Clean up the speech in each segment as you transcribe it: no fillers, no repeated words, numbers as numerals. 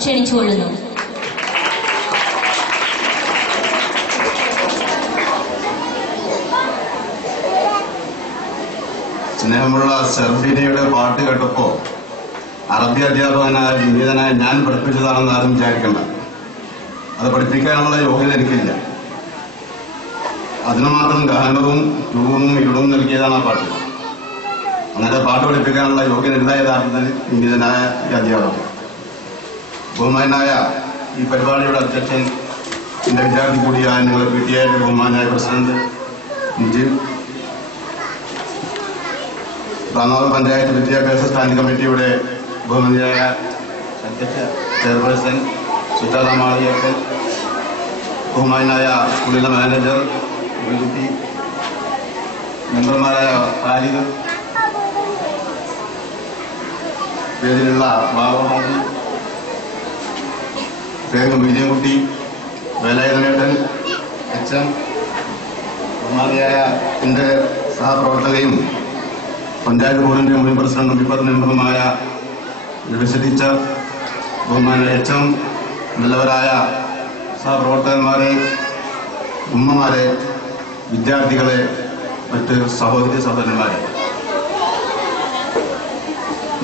ക്ഷണിച്ചുകൊള്ളുന്നു. സ്നേഹമുള്ള സെർഫീനയുടെ പാട്ട് കേട്ടപ്പോ അറബി അധ്യാപകനായ വിനീതനായ ഞാൻ പഠിപ്പിച്ചതാണെന്ന് ആരും വിചാരിക്കണ്ട. അത് പഠിപ്പിക്കാനുള്ള യോഗ്യത എനിക്കില്ല. അതിനു മാത്രം ഗാനവും ട്യൂണും ഇരുടും നൽകിയതാണ് ആ പാട്ട്. അങ്ങനെ പാട്ട് പഠിപ്പിക്കാനുള്ള യോഗ്യത ഉണ്ടായതാണ് വിനീതനായ ഈ അധ്യാപകൻ. ബഹുമാനായ ഈ പരിപാടിയുടെ അധ്യക്ഷൻ, എന്റെ വിദ്യാർത്ഥി കൂടിയായ നിങ്ങളുടെ PTA ബഹുമാനായ പ്രസിഡന്റ് മുജീബ്, റാങ്ങാവ് പഞ്ചായത്ത് വിദ്യാഭ്യാസ സ്റ്റാൻഡിംഗ് കമ്മിറ്റിയുടെ ബഹുമാനിയായ അധ്യക്ഷ ചെയർപേഴ്സൺ സുജാത മാളിയേക്കൽ, ബഹുമാനായ സ്കൂളിലെ മാനേജർ വിരുത്തി, മെമ്പർമാരായ ഖാലിദ്, പേരിലുള്ള ബാബുമാജി, പേര് മീഡിയൻകുട്ടി, വേലായുധനേട്ടൻ, HM, ബഹുമാനിയായ എന്റെ സഹപ്രവർത്തകയും പഞ്ചായത്ത് ബോർഡിന്റെ മുൻ പ്രസിഡന്റും ഇപ്പോൾ മെമ്പറുമായ ലിബിസ ടീച്ചർ, ബഹുമാനായ HM, നല്ലവരായ സഹപ്രവർത്തകന്മാരെ, ഉമ്മമാരെ, വിദ്യാർത്ഥികളെ, മറ്റ് സഹോദരി സഹോദരന്മാരെ,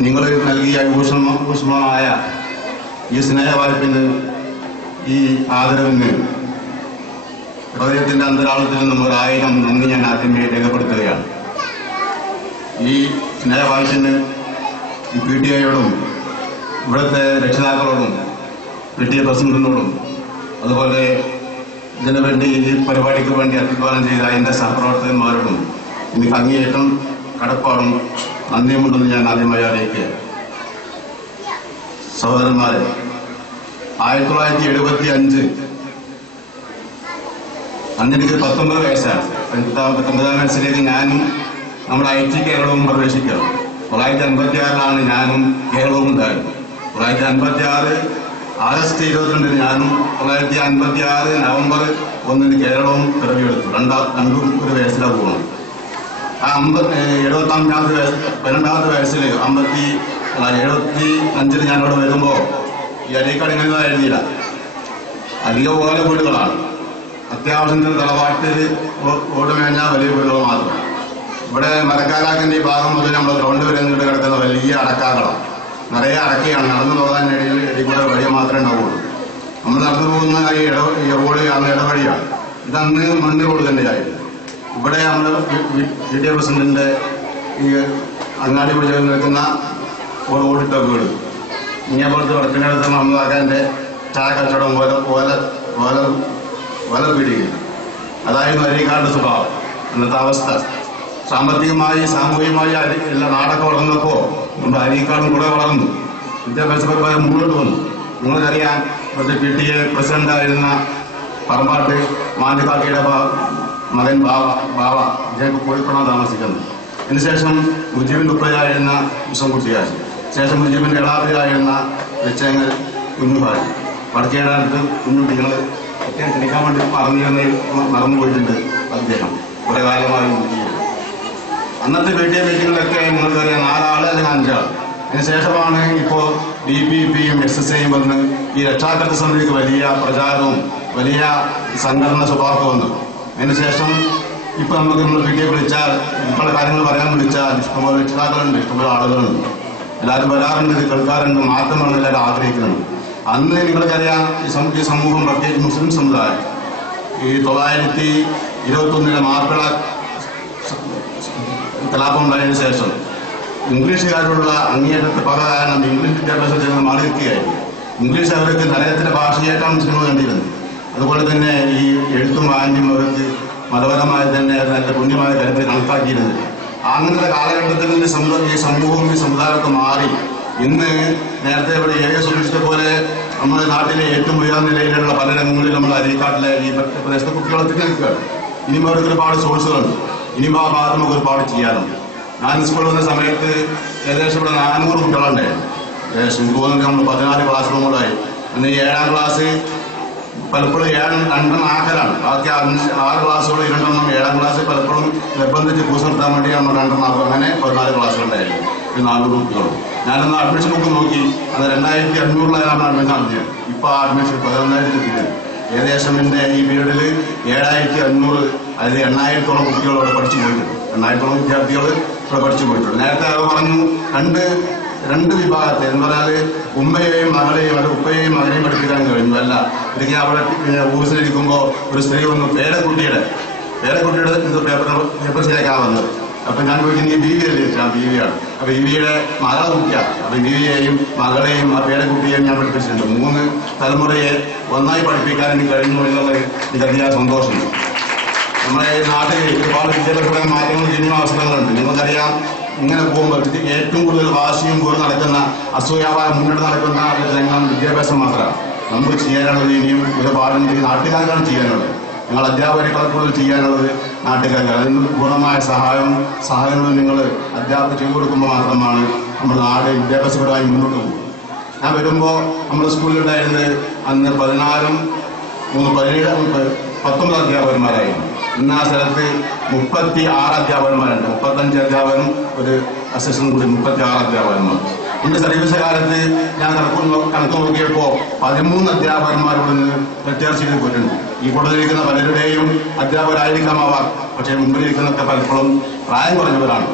നിങ്ങൾ നൽകിയ ഊഷ്മമായ ഈ സ്നേഹവായ്പിന്, ഈ ആദരവിന് ഹൃദയത്തിന്റെ അന്തരാളത്തിൽ നിന്നും 1000 നന്ദി ഞാൻ ആദ്യമേ രേഖപ്പെടുത്തുകയാണ്. ഈ സ്നേഹവായ്പിന് ഈ PTA-യോടും ഇവിടുത്തെ രക്ഷിതാക്കളോടും PTA പ്രസിഡന്റിനോടും അതുപോലെ ഇതിനു വേണ്ടി ഈ പരിപാടിക്ക് വേണ്ടി അഭിപ്രായം ചെയ്ത എന്റെ സഹപ്രവർത്തകന്മാരോടും എനിക്ക് അങ്ങേയറ്റം കടപ്പാടും നന്ദിയുമുണ്ടെന്ന് ഞാൻ ആദ്യമായി അറിയിക്കുക. സഹോദരന്മാരെ, 1975 അന്നെനിക്ക് 19 വയസ്സാണ്. 19 വയസ്സിലേക്ക് ഞാനും നമ്മുടെ IT കേരളവും പ്രവേശിക്കണം. 1956 ഞാനും കേരളവും ഉണ്ടായിരുന്നു. 1956 ആഗസ്റ്റ് 22 ഞാനും 1956 നവംബർ 1 കേരളവും പിറവിയെടുത്തു. രണ്ടും ഒരു വയസ്സിലാണ് പോകണം. ആ 12ാമത്തെ വയസ്സിൽ 75 ഞാനിവിടെ വരുമ്പോ ഈ അരീക്കാട് ഇങ്ങനെ എഴുതിയില്ല. അധിക ഓല വീടുകളാണ്. അത്യാവശ്യത്തിന് തറവാട്ടിൽ ഓട് മേഞ്ഞാൽ വലിയ വീടുകൾ മാത്രം. ഇവിടെ മരക്കാലാക്കിന്റെ ഈ ഭാഗം മുതൽ നമ്മൾ ഗ്രൗണ്ട് വരെ നീണ്ട് കിടക്കുന്ന വലിയ അടക്കാകളാണ്. നിറയെ അടക്കയാണ്. നടന്നു പോകാൻ ഇടയിൽ കൂടെ വഴി മാത്രമേ ഉണ്ടാവുള്ളൂ. നമ്മൾ നടന്നു പോകുന്ന ഈ റോഡ് അന്ന് ഇടവഴിയാണ്. ഇതന്ന് മണ്ണ് റോഡ് തന്നെയായിരുന്നു. ഇവിടെ നമ്മുടെ PTA പ്രസിഡന്റിന്റെ ഈ അങ്ങാടി വഴി നിൽക്കുന്ന ഒരു ഓടിട്ട വീട്, ഇങ്ങേപ്പുറത്ത് വടക്കിനടുത്ത് നമ്മളാക്കാന്റെ ചായ കച്ചവടം ഓല പീടികയും അതായിരുന്നു അരീക്കാടിന്റെ സ്വഭാവം. ഇന്നത്തെ അവസ്ഥ സാമ്പത്തികമായി സാമൂഹികമായി എല്ലാ നാടൊക്കെ വളർന്നപ്പോ നമ്മുടെ അരീക്കാടും കൂടെ വളർന്നു. വിദ്യാഭ്യാസപരമായി മുന്നോട്ട് വന്നു. നിങ്ങൾക്കറിയാം, ഇവിടുത്തെ PTA പ്രസിഡന്റായിരുന്ന പറമ്പാട്ട് മാന്യക്കാക്കിയുടെ മകൻ ബാവ ഇദ്ദേഹം കോഴിക്കോടാണ് താമസിക്കുന്നത്. അതിനുശേഷം മുജീബിന്റെ ഉപ്പയായിരുന്ന ഉസംകുട്ടിയായി, ശേഷം മുജീബിന്റെ ഇളാപ്പിലായിരുന്ന വെച്ചേങ്ങൽ കുഞ്ഞുഭായി, വടക്കേടാനത്ത് കുഞ്ഞുകുട്ടികൾ ഒക്കെ ക്ഷണിക്കാൻ വേണ്ടി മറന്നുപോയിട്ടുണ്ട് അദ്ദേഹം കുറെ കാലമായി. അന്നത്തെ PTA മീറ്റിങ്ങിലൊക്കെ നിങ്ങൾക്കറിയാം 4 ആള് അല്ലെങ്കിൽ 5 ആൾ. അതിനുശേഷമാണ് ഇപ്പോ DPPയും SSAയും വന്ന് ഈ രക്ഷാകർതൃ സമിതിക്ക് വലിയ പ്രചാരവും വലിയ സംഘടന സ്വഭാവം വന്നു. അതിനുശേഷം ഇപ്പൊ നമ്മൾ PTA വിളിച്ചാൽ ഇപ്പോഴുള്ള കാര്യങ്ങൾ പറയാൻ വിളിച്ചാൽ ഇഷ്ടംപോലെ രക്ഷിതാക്കളുണ്ട്, ഇഷ്ടംപോലെ ആളുകളുണ്ട്, എല്ലാവരും വരാറുണ്ട്, ഇത് കേൾക്കാറുണ്ട്, മാറ്റമാണ് എല്ലാവരും ആഗ്രഹിക്കുന്നുണ്ട്. അന്ന് നിങ്ങൾക്കറിയാം, ഈ സമൂഹം പ്രത്യേകിച്ച് മുസ്ലിം സമുദായം ഈ 921 മാർപ്പിള കലാപം ഉണ്ടായതിനു ശേഷം ഇംഗ്ലീഷുകാരോടുള്ള അങ്ങേയറ്റത്തെ പക കാരണം ഇംഗ്ലീഷ് വിദ്യാഭ്യാസം ചെയ്യുന്നത് മാറി നിൽക്കുകയായിരുന്നു. ഇംഗ്ലീഷ് അവർക്ക് നരകത്തിന്റെ ഭാഷയായിട്ടാണ് മുസ്ലിങ്ങൾ കണ്ടിരുന്നത്. അതുപോലെ തന്നെ ഈ എഴുത്തും വായനയും അവർക്ക് മതപരമായി തന്നെ നല്ല പുണ്യമായ കാര്യത്തിൽ കണക്കാക്കിയിരുന്നത്. അങ്ങനത്തെ കാലഘട്ടത്തിൽ നിന്ന് ഈ സമൂഹവും ഈ സമുദായമൊക്കെ മാറി ഇന്ന് നേരത്തെ ഇവിടെ സൂചിപ്പിച്ച പോലെ നമ്മുടെ നാട്ടിലെ ഏറ്റവും ഉയർന്ന നിലയിലുള്ള പല രംഗങ്ങളിൽ നമ്മൾ അരീക്കാട്ടിലെ ഈ പ്രദേശത്തെ കുട്ടികളെ നിൽക്കുകയാണ്. ഇനിയും അവർക്ക് ഒരുപാട് സോഴ്സുകളുണ്ട്. ഇനിയും ആ ഭാഗത്ത് നമുക്ക് ഒരുപാട് ചെയ്യാറുണ്ട്. ഞാൻ സ്കൂളിൽ വന്ന സമയത്ത് ഏകദേശം ഇവിടെ 400 കുട്ടികളുണ്ടായിരുന്നു. എനിക്ക് തോന്നുന്നത് നമ്മൾ 14 ക്ലാസ് റൂമുകളായി. അന്ന് 7ാം ക്ലാസ് പലപ്പോഴും 2 ആക്കലാണ്. ബാക്കി 6 ക്ലാസ്സുകൾ 2 7ാം ക്ലാസ് പലപ്പോഴും നിർബന്ധിച്ച് കൂസ് നിർത്താൻ വേണ്ടി നമ്മൾ 2 അങ്ങനെ 14 ക്ലാസ്സുകളുണ്ടായിരുന്നു. 400 കുട്ടികളും ഞാനന്ന് അഡ്മിഷൻ ബുക്ക് നോക്കി, അത് 2500 അഡ്മിഷൻ നടത്തിയത്. ഇപ്പൊ ആ അഡ്മിഷൻ 11,000 ഏകദേശം എന്റെ ഈ പീരീഡിൽ 7,500, അതിൽ 8,000-ഓളം കുട്ടികൾ അവിടെ പഠിച്ചു പോയിട്ടുണ്ട്. 8,000-ഓളം വിദ്യാർത്ഥികൾ ഇവിടെ പഠിച്ചു പോയിട്ടുണ്ട്. നേരത്തെ അത് പറഞ്ഞു, രണ്ട് വിഭാഗത്തെ എന്ന് പറഞ്ഞാൽ ഉമ്മയെയും മകളെയും അല്ലെങ്കിൽ ഉപ്പയെയും മകനെയും പഠിപ്പിക്കാൻ കഴിഞ്ഞു. അല്ല, ഇതൊക്കെ അവിടെ ഓഫീസിലിരിക്കുമ്പോൾ ഒരു സ്ത്രീ വന്നു പേരക്കുട്ടിയുടെ ഇത് പേപ്പർ ശരിയാക്കാൻ വന്നത്. അപ്പൊ ഞാൻ ചോദിക്കുന്നത് ഈ ബീവിയല്ലേ? ഞാൻ ബീവിയാണ്. അപ്പൊ ബീവിയുടെ മകളെ കുട്ടിയാണ്. അപ്പൊ ബീവിയെയും മകളെയും ആ പേരക്കുട്ടിയെയും ഞാൻ പഠിപ്പിച്ചിട്ടുണ്ട്. 3 തലമുറയെ ഒന്നായി പഠിപ്പിക്കാൻ എനിക്ക് കഴിഞ്ഞു എന്നുള്ളത് എനിക്ക് അതിയായ സന്തോഷമുണ്ട്. നമ്മുടെ നാട്ടിൽ ഒരുപാട് വിദ്യാഭ്യാസ മാറ്റങ്ങൾ ചെയ്യുന്ന അവസരങ്ങളുണ്ട്. നിങ്ങൾക്കറിയാം, ഇങ്ങനെ പോകുമ്പോൾ ഏറ്റവും കൂടുതൽ വാശിയും കൂടെ നടക്കുന്ന അസൂയാവായ മുന്നോട്ട് നടക്കുന്ന ഒരു രംഗം വിദ്യാഭ്യാസം മാത്രമാണ്. നമുക്ക് ചെയ്യാനുള്ളത് ഇനിയും ഒരുപാടുണ്ട്. നാട്ടുകാർക്കാണ് ചെയ്യാനുള്ളത്. നിങ്ങൾ അധ്യാപകരെക്കാൾ കൂടുതൽ ചെയ്യാനുള്ളത് നാട്ടുകാർക്ക്. അതിന് പൂർണ്ണമായ സഹായങ്ങളും നിങ്ങൾ അധ്യാപകർ ചെയ്തു കൊടുക്കുമ്പോൾ മാത്രമാണ് നമ്മുടെ നാട് വിദ്യാഭ്യാസപരമായി മുന്നോട്ട് പോകും. ഞാൻ വരുമ്പോൾ നമ്മുടെ സ്കൂളിലുണ്ടായിരുന്നത് അന്ന് 19 അധ്യാപകന്മാരായിരുന്നു. ഇന്ന് ആ സ്ഥലത്ത് 36 അധ്യാപകന്മാരുണ്ട്. 35 അധ്യാപകനും ഒരു അസിസ്റ്റന്റും കൂടി 36 അധ്യാപകന്മാർ. എന്റെ സർവീസ് കാലത്ത് ഞാൻ കണക്ക് നോക്കിയപ്പോൾ 13 അധ്യാപകന്മാരോട് റിട്ടയർ ചെയ്ത് പോയിട്ടുണ്ട്. ഈ കൂടുതലിരിക്കുന്ന പലരുടെയും അധ്യാപകരായിരിക്കാമാവാം, പക്ഷേ മുമ്പിലിരിക്കുന്നൊക്കെ പലപ്പോഴും പ്രായം കുറഞ്ഞവരാണ്.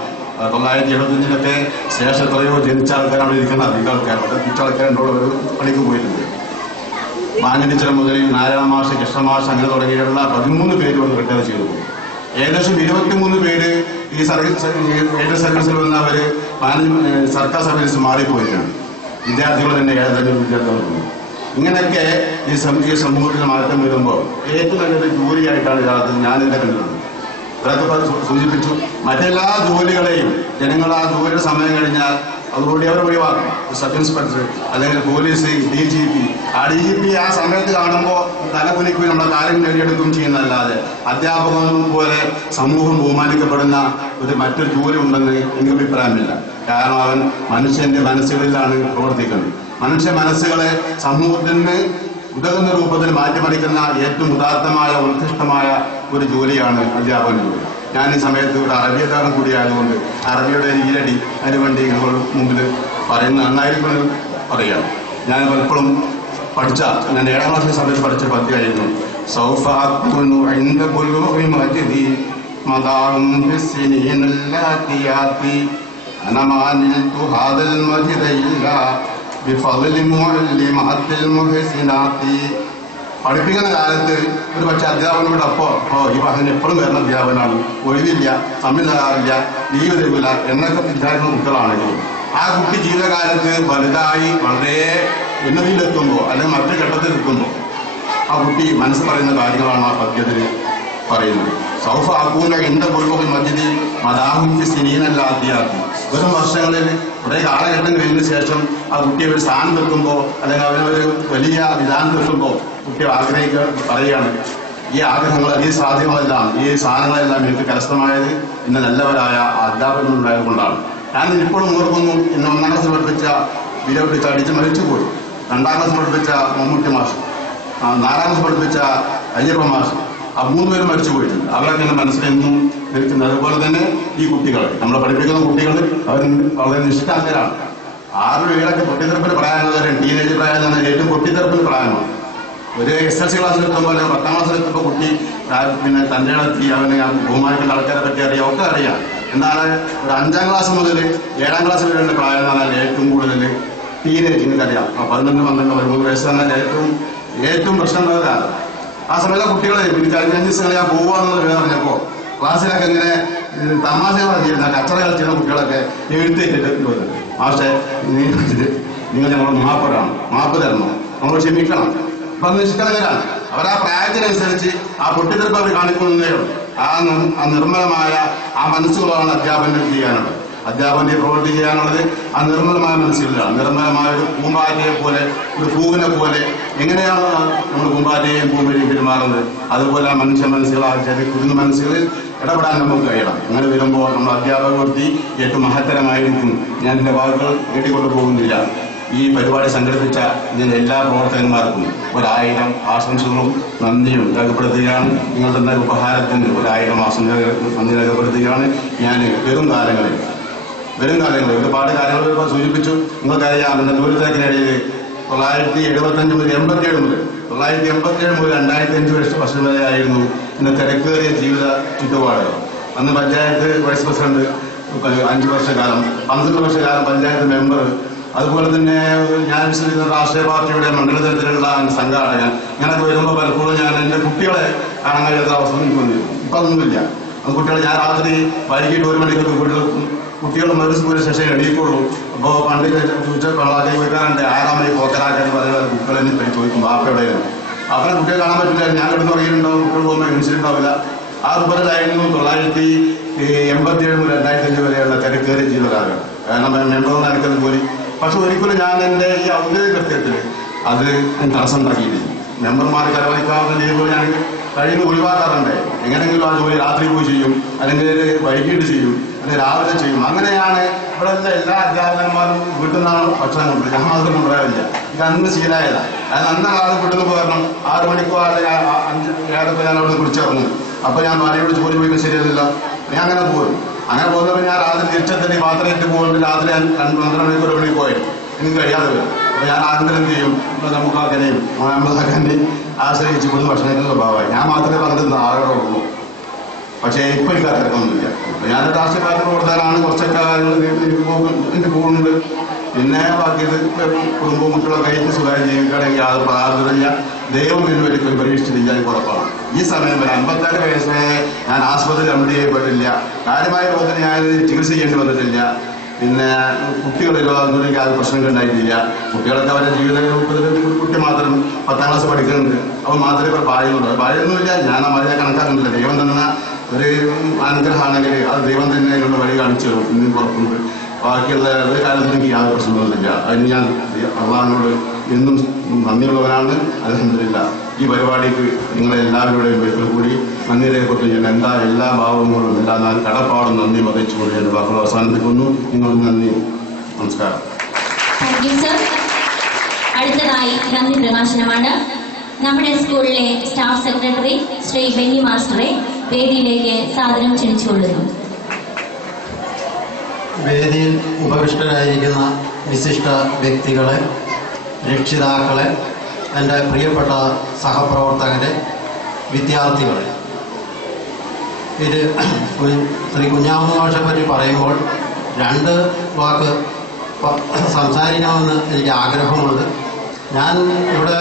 1975-ലൊക്കെ ശേഷം എത്രയോ ജനിച്ച ആൾക്കാരാണ് ഇരിക്കുന്ന അധികം ആൾക്കാരുണ്ട്. മിച്ച ആൾക്കാരുണ്ടോളവർ പണിക്ക് പോയിട്ടുണ്ട്. മാഞ്ഞിടിച്ചിറ മുതൽ നാരായണ മാഷ്, കൃഷ്ണമാഷ് അങ്ങനെ തുടങ്ങിയിട്ടുള്ള 13 പേര് കൊണ്ട് റിട്ടയർ ചെയ്തു പോകും. ഏകദേശം 23 പേര് ഈ എയ്ഡഡ് സർവീസിൽ വന്നവര് സർക്കാർ സർവീസ് മാറിപ്പോയിട്ടുണ്ട്. വിദ്യാർത്ഥികൾ തന്നെ ഏതെങ്കിലും വിദ്യാർത്ഥികളുണ്ട്. ഇങ്ങനെയൊക്കെ ഈ സമൂഹത്തിൽ മാറ്റം വരുമ്പോൾ ഏറ്റവും നല്ലൊരു ജോലിയായിട്ടാണ് യഥാർത്ഥത്തിൽ ഞാനിവിടെ കണ്ടിട്ടുള്ളത്. ഇതൊക്കെ സൂചിപ്പിച്ചു. മറ്റെല്ലാ ജോലികളെയും ജനങ്ങൾ ആ ജോലിയുടെ സമയം കഴിഞ്ഞാൽ അതുകൂടി അവർ ഒഴിവാക്കും. സബ് ഇൻസ്പെക്ടർ അല്ലെങ്കിൽ പോലീസ്, DGP. ആ DGP ആ സമയത്ത് കാണുമ്പോൾ തലകുലിക്കുകയും നമ്മുടെ കാര്യം നേടിയെടുക്കുകയും ചെയ്യുന്നതല്ലാതെ അധ്യാപകൻ പോലെ സമൂഹം ബഹുമാനിക്കപ്പെടുന്ന മറ്റൊരു ജോലി ഉണ്ടെന്ന് എനിക്ക് അഭിപ്രായമില്ല. കാരണം അവൻ മനുഷ്യന്റെ മനസ്സുകളിലാണ് പ്രവർത്തിക്കുന്നത്. മനുഷ്യ മനസ്സുകളെ സമൂഹത്തിന് ഉതകുന്ന രൂപത്തിൽ മാറ്റിമറിക്കുന്ന ഏറ്റവും ഉദാത്തമായ ഉത്കൃഷ്ടമായ ഒരു ജോലിയാണ് അധ്യാപന ജോലി. ഞാൻ ഈ സമയത്ത് ഇവിടെ അറബിയക്കാരൻ കൂടിയായതുകൊണ്ട് അറബിയുടെ ഈരടി അതിനുവേണ്ടി നിങ്ങൾ മുമ്പിൽ പറയുന്ന നന്നായിരിക്കുമെന്ന് പറയാം. ഞാൻ പലപ്പോഴും ഞാൻ 7ാം ക്ലാസ്സിലെ സമയത്ത് പഠിച്ച പദ്യമായിരുന്നു. പഠിപ്പിക്കുന്ന കാലത്ത് ഒരു പക്ഷെ അധ്യാപകനോട് ഈ പറഞ്ഞ എപ്പോഴും വരുന്ന അധ്യാപകനാണ്, ഒഴിവില്ല, സമയം തരാറില്ല, ലീവ് തരില്ല എന്നൊക്കെ വിചാരിക്കുന്ന കുട്ടികളാണെങ്കിലും ആ കുട്ടി ജീവിതകാലത്ത് വലുതായി വളരെ ഉന്നതിയിലെത്തുമ്പോൾ അല്ലെങ്കിൽ മറ്റു ഘട്ടത്തിലെത്തുമ്പോൾ ആ കുട്ടി മനസ്സ് പറയുന്ന കാര്യങ്ങളാണ് ആ പദ്യത്തിൽ പറയുന്നത്. സൗഫ ആക്കൂല എന്റെ പൊരുവകൾ മജിദി മദാഹുക്ക് സിനീനല്ലാത്തിയാക്കി. വെറും വർഷങ്ങളിൽ കുറെ കാലഘട്ടം കഴിഞ്ഞ ശേഷം ആ കുട്ടിയെ ഒരു സ്ഥാനം വെക്കുമ്പോൾ അല്ലെങ്കിൽ അവനൊരു വലിയ വിധാനം വെക്കുമ്പോൾ കുട്ടി പറയുകയാണ്, ഈ ആഗ്രഹങ്ങൾ, ഈ സാധ്യങ്ങളെല്ലാം, ഈ സാധനങ്ങളെല്ലാം എനിക്ക് കരസ്ഥമായത് ഇന്ന് നല്ലവരായ അധ്യാപകരുണ്ടായത് കൊണ്ടാണ്. ഞാൻ ഇപ്പോഴും ഓർക്കുന്നു, ഇന്ന് 1ാം ക്ലാസ് പഠിപ്പിച്ച വിരപിടിച്ച് അടിച്ച് മരിച്ചുപോയി. 2ാം ക്ലാസ് പഠിപ്പിച്ച മമ്മൂട്ടി മാഷ്, 4ാം ക്ലാസ് പഠിപ്പിച്ച അയ്യപ്പ മാഷ്, ആ 3 പേരും മരിച്ചു പോയിട്ടുണ്ട്. അവരൊക്കെ എന്റെ മനസ്സിലെന്നും നിൽക്കുന്നത്. അതുപോലെ തന്നെ ഈ കുട്ടികൾ, നമ്മളെ പഠിപ്പിക്കുന്ന കുട്ടികൾ അവർ വളരെ നിഷ്ഠാന്തരാണ്. 6-7 പൊട്ടിത്തെറുപ്പിന് പ്രായമുള്ളവരും ടീനേജ് പ്രായം തന്നെ ഏറ്റവും പൊട്ടിത്തെറുപ്പിന് പ്രായമാണ്. ഒരു SLC ക്ലാസ്സിലെത്തുമ്പോൾ അല്ലെങ്കിൽ 10ാം ക്ലാസ്സിലെത്തുമ്പോൾ കുട്ടി തന്റെ ഇടത്തി അവന് ബഹുമാനിക്കുന്ന ആൾക്കാരെ പറ്റി അറിയാം, ഒക്കെ അറിയാം. എന്നാൽ ഒരു 5ാം ക്ലാസ് മുതൽ 7ാം ക്ലാസ് വരെയുള്ള പ്രായം എന്ന് പറഞ്ഞാൽ ഏറ്റവും കൂടുതൽ ടീനേജ്, നിങ്ങൾക്കറിയാം 11, 12, 13 വയസ്സ് പറഞ്ഞാൽ ഏറ്റവും പ്രശ്നമുള്ളവരാണ്. ആ സമയത്തെ കുട്ടികളെ എനിക്ക് 5 ദിവസങ്ങൾ ഞാൻ പോവാന്നുള്ളത് പറഞ്ഞപ്പോ ക്ലാസ്സിലൊക്കെ ഇങ്ങനെ തമാശ കളിച്ചിരുന്ന കച്ചറ കളിച്ചിരുന്ന കുട്ടികളൊക്കെ എഴുത്തേറ്റിട്ട് വരുന്നത്. പക്ഷേ നിങ്ങൾ ഞങ്ങൾ മാപ്പ് തരണം, നമ്മൾ ക്ഷമിക്കണം. അപ്പൊ അത് നിഷ്കളങ്കരാണ്. അവർ ആ പ്രായത്തിനനുസരിച്ച് ആ പൊട്ടിത്തെറിപ്പ് അവർ കാണിക്കുന്നതേ ഉള്ളൂ. ആ നിർമ്മലമായ ആ മനസ്സുകളാണ് അധ്യാപനം ചെയ്യാനുള്ളത്. അധ്യാപകന്റെ പ്രവൃത്തി ചെയ്യാനുള്ളത് ആ നിർമ്മലമായ മനസ്സുകളിലാണ്. നിർമ്മലമായ ഒരു പൂമ്പാറ്റയെ പോലെ, ഒരു പൂവിനെ പോലെ എങ്ങനെയാണ് നമ്മൾ പൂമ്പാറ്റയെയും പൂവിനെയും പെരുമാറുന്നത്, അതുപോലെ ആ മനുഷ്യ മനസ്സുകളാൽ കുരുന്ന മനസ്സുകളിൽ ഇടപെടാൻ നമുക്ക് കഴിയണം. അങ്ങനെ വരുമ്പോൾ നമ്മൾ അധ്യാപക വൃത്തി ഏറ്റവും മഹത്തരമായിരിക്കും. ഞാൻ എന്റെ വാക്കുകൾ നേടിക്കൊണ്ടു പോകുന്നില്ല. ഈ പരിപാടി സംഘടിപ്പിച്ച ഇതിന്റെ എല്ലാ പ്രവർത്തകന്മാർക്കും 1000 ആശംസകളും നന്ദിയും രേഖപ്പെടുത്തുകയാണ്. നിങ്ങൾ തന്ന ഉപഹാരത്തിന് 1000 ആശംസകൾ നന്ദി രേഖപ്പെടുത്തുകയാണ്. ഞാൻ വെറും കാലങ്ങളിൽ വരും കാലങ്ങളിൽ ഒരുപാട് കാര്യങ്ങൾ സൂചിപ്പിച്ചു. നിങ്ങൾക്കറിയാം, എന്റെ ദൂരത്തേക്കിനിടയിൽ 975 മുതൽ 87 മുതൽ 987 മുതൽ 2005 വർഷം വരെ ആയിരുന്നു ഇന്ന് തിരക്കേറിയ ജീവിത ചുറ്റുപാടുകൾ. അന്ന് പഞ്ചായത്ത് വൈസ് പ്രസിഡന്റ് 5 വർഷക്കാലം, 12 വർഷക്കാലം പഞ്ചായത്ത് മെമ്പർ, അതുപോലെ തന്നെ ഞാൻ വിശ്വസിക്കുന്ന രാഷ്ട്രീയ പാർട്ടിയുടെ മണ്ഡലതലത്തിലുള്ള സംഘാടകൻ. ഇങ്ങനൊക്കെ വരുമ്പോൾ പലപ്പോഴും ഞാൻ എന്റെ കുട്ടികളെ കാണാൻ കഴിയാത്ത അവസ്ഥ എനിക്ക് വന്നിരുന്നു. ഇപ്പൊ അതൊന്നുമില്ല. കുട്ടികളെ ഞാൻ രാത്രി വൈകിട്ട് 1 മണിക്ക് കുട്ടികൾ പോലീസ് സ്റ്റേഷൻ എണീക്കുള്ളൂ. അപ്പോൾ പണ്ട് ചോദിച്ചാൽ വെക്കാറുണ്ട് 6 മണി പോക്കരാക്കാൻ പറയുന്നത് കുട്ടികളെ ചോദിക്കും ബാപ്പയുടെ അവരെ കുട്ടികളെ കാണാൻ പറ്റില്ല. ഞാൻ കിടന്ന് തുടങ്ങിയിട്ടുണ്ടാവും, കുട്ടികൾ പോകുമ്പോൾ എണീച്ചിട്ടുണ്ടാവില്ല. ആ രൂപത്തിലായിരുന്നു 987 മുതൽ 2005 വരെയുള്ള തിരക്കേറിയ ജീവിതകാലം. കാരണം മെമ്പറോട് എനിക്കത് പോയി. പക്ഷെ ഒരിക്കലും ഞാൻ എന്റെ ഈ ഔദ്യോഗിക കൃത്യത്തിൽ അത് തടസ്സമുണ്ടാക്കിയിട്ടില്ല. മെമ്പർമാർ കരവലിക്കാവുന്ന രീതിയിൽ ഞാൻ കഴിയുന്ന ഒഴിവാക്കാറുണ്ട്. എങ്ങനെയെങ്കിലും ആ ജോലി രാത്രി പോയി ചെയ്യും, അല്ലെങ്കിൽ വൈകിട്ട് ചെയ്യും, അല്ലെങ്കിൽ രാവിലെ ചെയ്യും. അങ്ങനെയാണ് ഇവിടെ എല്ലാ അധ്യാപകന്മാരും വീട്ടിൽ നിന്നാണ് ഭക്ഷണം കൊണ്ടുവരും. ഞാൻ മാത്രം കൊണ്ടുവരാറില്ല. ഇത് അന്ന് ശീലമായതാണ്. അത് അന്ന കാലം വീട്ടിൽ നിന്ന് പോരണം 6 മണിക്കോ അല്ലെങ്കിൽ 5 ഞാൻ അവിടെ കുടിച്ചിറങ്ങും. അപ്പൊ ഞാൻ ഭാര്യയോട് ജോലി പോയിട്ട് ശരിയല്ല, ഞാൻ അങ്ങനെ പോകും. അങ്ങനെ പോകുന്നപ്പോൾ ഞാൻ രാത്രി തിരിച്ചെത്തി പാത്രം ഇട്ട് പോകുമ്പോൾ രാത്രി 12 മണിക്കൂർ 1 മണിക്ക് പോയി എനിക്ക് കഴിയാതെ വരും. അപ്പൊ ഞാൻ ആദ്യം എന്ത് ചെയ്യും, നമുക്കാക്കനെയും നമ്മളാക്കനെയും ആശ്രയിച്ച് ഇവിടുന്ന് ഭക്ഷണത്തിന്റെ സ്വഭാവമായി. ഞാൻ മാത്രമേ പങ്കെടുത്ത ആളുകളുള്ളൂ. പക്ഷേ ഇപ്പൊ എനിക്ക് തിരക്കൊന്നുമില്ല. ഞാൻ രാഷ്ട്രീയ പാർട്ടി കൊടുത്താലാണ് കുറച്ചൊക്കെ എന്റെ പോകുന്നുണ്ട്. പിന്നെ ബാക്കി കുടുംബവും കുട്ടികളൊക്കെ കഴിഞ്ഞ് സുഖമായി ജീവിക്കുകയാണെങ്കിൽ യാതൊരു പ്രാർത്ഥനയില്ല. ദൈവം എന്നെ ഒരിക്കലും പരീക്ഷിച്ചിട്ടില്ല, എനിക്ക് ഉറപ്പാണ്. ഈ സമയം വരെ 57 വയസ്സേ ഞാൻ ആശുപത്രി അഡ്മിറ്റ് ചെയ്യപ്പെട്ടില്ല. കാര്യമായ രോഗത്തിന് ഞാൻ ചികിത്സ ചെയ്യേണ്ടി വന്നിട്ടില്ല. പിന്നെ കുട്ടികളിലോ അതൊന്നും എനിക്ക് ആരും പ്രശ്നങ്ങൾ ഉണ്ടായിട്ടില്ല. കുട്ടികളൊക്കെ അവരുടെ ജീവിത കുട്ടി മാത്രം 10ാം ക്ലാസ് പഠിക്കുന്നുണ്ട്. അപ്പോൾ മാത്രമേ ഇപ്പോൾ പാഴുന്നുള്ളൂ. പാഴൊന്നുമില്ല, ഞാൻ ആ മഴയെ കണക്കാക്കുന്നില്ല. ദൈവം തന്ന ഒരു അനുഗ്രഹമാണെങ്കിൽ അത് ദൈവം തന്നെ അതിനുള്ള വഴി കാണിച്ചു തരും. ഇന്നും പുറത്തുണ്ട്. ബാക്കിയുള്ള ഒരു കാലത്തും എനിക്ക് യാതൊരു പ്രശ്നമൊന്നുമില്ല. അതിന് ഞാൻ അള്ളാഹിനോട് എന്നും നന്ദിയുള്ളവനാണ്. അൽഹംദുലില്ലാ. ഈ പരിപാടിക്ക് നിങ്ങളെല്ലാവരുടെയും ഒരിക്കൽ കൂടി നന്ദി രേഖപ്പെടുത്തി എല്ലാ ഭാവങ്ങളും എല്ലാ കടപ്പാടും നന്ദി വധിച്ചുകൊണ്ട് എന്റെ വാക്കുകൾ അവസാനിപ്പിക്കുന്നു. നിങ്ങൾക്ക് നന്ദി, നമസ്കാരം. അടുത്തതായി നന്ദി പ്രകാശനമാണ്. നമ്മുടെ സ്കൂളിലെ സ്റ്റാഫ് സെക്രട്ടറി ശ്രീ ബെന്നി മാസ്റ്ററെ വേദിയിലേക്ക് സാദരം ക്ഷണിച്ചുകൊള്ളുന്നു. വേദിയിൽ ഉപവിഷ്ടരായിരിക്കുന്ന വിശിഷ്ട വ്യക്തികളെ, രക്ഷിതാക്കളെ, എൻ്റെ പ്രിയപ്പെട്ട സഹപ്രവർത്തകരെ, വിദ്യാർത്ഥികളെ, ഇത് ശ്രീ കുഞ്ഞാമു മാഷെ പറ്റി പറയുമ്പോൾ 2 വാക്ക് സംസാരിക്കണമെന്ന് എനിക്ക് ആഗ്രഹമുണ്ട്. ഞാൻ ഇവിടെ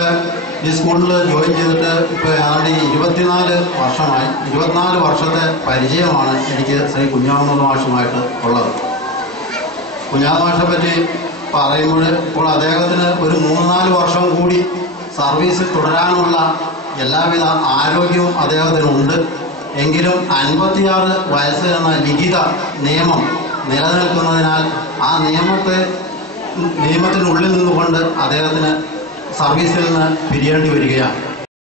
ഈ സ്കൂളിൽ ജോയിൻ ചെയ്തിട്ട് ഇപ്പോൾ ഏതാണ്ട് 24 വർഷമായി. 24 വർഷത്തെ പരിചയമാണ് എനിക്ക് ശ്രീ കുഞ്ഞാമു മാഷുമായിട്ട് ഉള്ളത്. കുഞ്ഞാമു മാഷെ പറ്റി പറയുമ്പോൾ ഇപ്പോൾ അദ്ദേഹത്തിന് ഒരു 3-4 വർഷം കൂടി സർവീസിൽ തുടരാനുള്ള എല്ലാവിധ ആരോഗ്യവും അദ്ദേഹത്തിനുണ്ട്. എങ്കിലും 56 വയസ്സ് എന്ന ലിഖിത നിയമം നിലനിൽക്കുന്നതിനാൽ ആ നിയമത്തിനുള്ളിൽ നിന്നുകൊണ്ട് അദ്ദേഹത്തിന് സർവീസിൽ നിന്ന് പിരിയേണ്ടി വരികയാണ്.